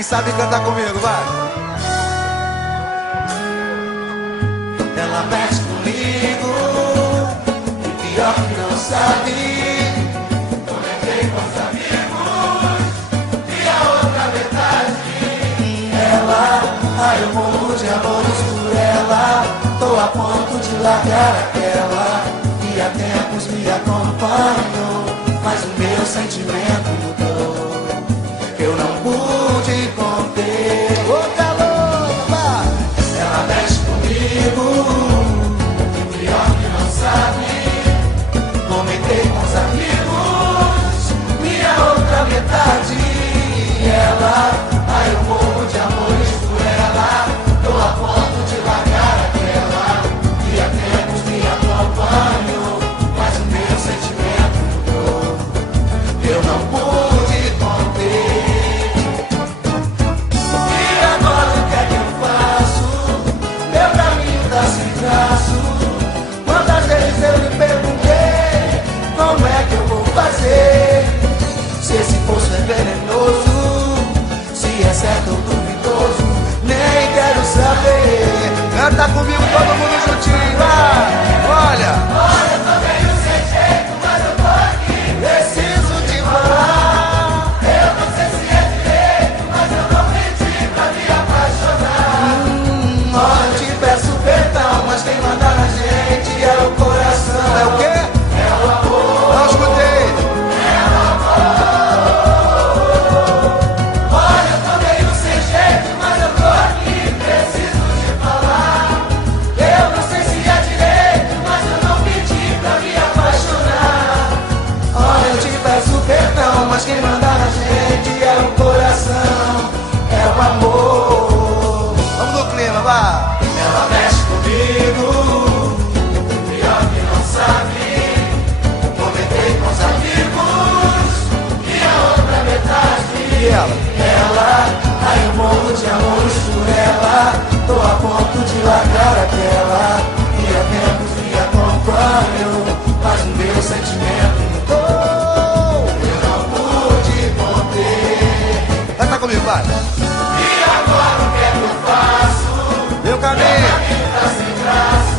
Quem sabe cantar comigo, vai. Ela mexe comigo, e pior que não sabe. Comentei com os amigos, e a outra metade. Ela, ai eu morro de amores por ela. Tô a ponto de largar aquela que há tempos me acompanhou, mas o meu sentimento mudou. Eu não pude conter. Ô, calor, vai. Ela mexe comigo, pior que não sabe. Comentei com os amigos, minha outra metade. Ela, ai eu morro de amores por ela. Tô a ponto de largar aquela que há tempos me acompanho, mas o meu sentimento mudou. Eu não pude conter. E agora o que é que eu faço? Meu caminho tá sem traço. Quantas vezes eu me perguntei como é que eu vou fazer? Se esse poço é venenoso, se é certo ou duvidoso, nem quero saber. Canta comigo, todo mundo juntinho, vai. Olha. Olha, eu tô meio sem jeito, mas eu tô aqui. Preciso te falar. Eu não sei se é direito, mas eu não pedi pra me apaixonar. Olha, eu te peço perdão, mas quem manda na gente é o coração. É o quê? É o amor. Não escutei. Olha, eu tô meio sem jeito, mas eu tô aqui. Preciso te falar. Eu não sei se é direito, mas eu não pedi pra me apaixonar. Olha, eu te peço perdão, mas quem manda na gente é o coração, é o amor. Vamos no clima, vai. Ela mexe comigo, pior que não sabe. Comentei com os amigos, e a outra metade. E ela? Ela, ai eu morro de amores por ela. Tô a ponto de largar aquela que há tempos me acompanho, mas o meu sentimento mudou. Eu não pude conter. Canta comigo, vai. E agora o que é que eu faço? Meu caminho. Tá sem graça.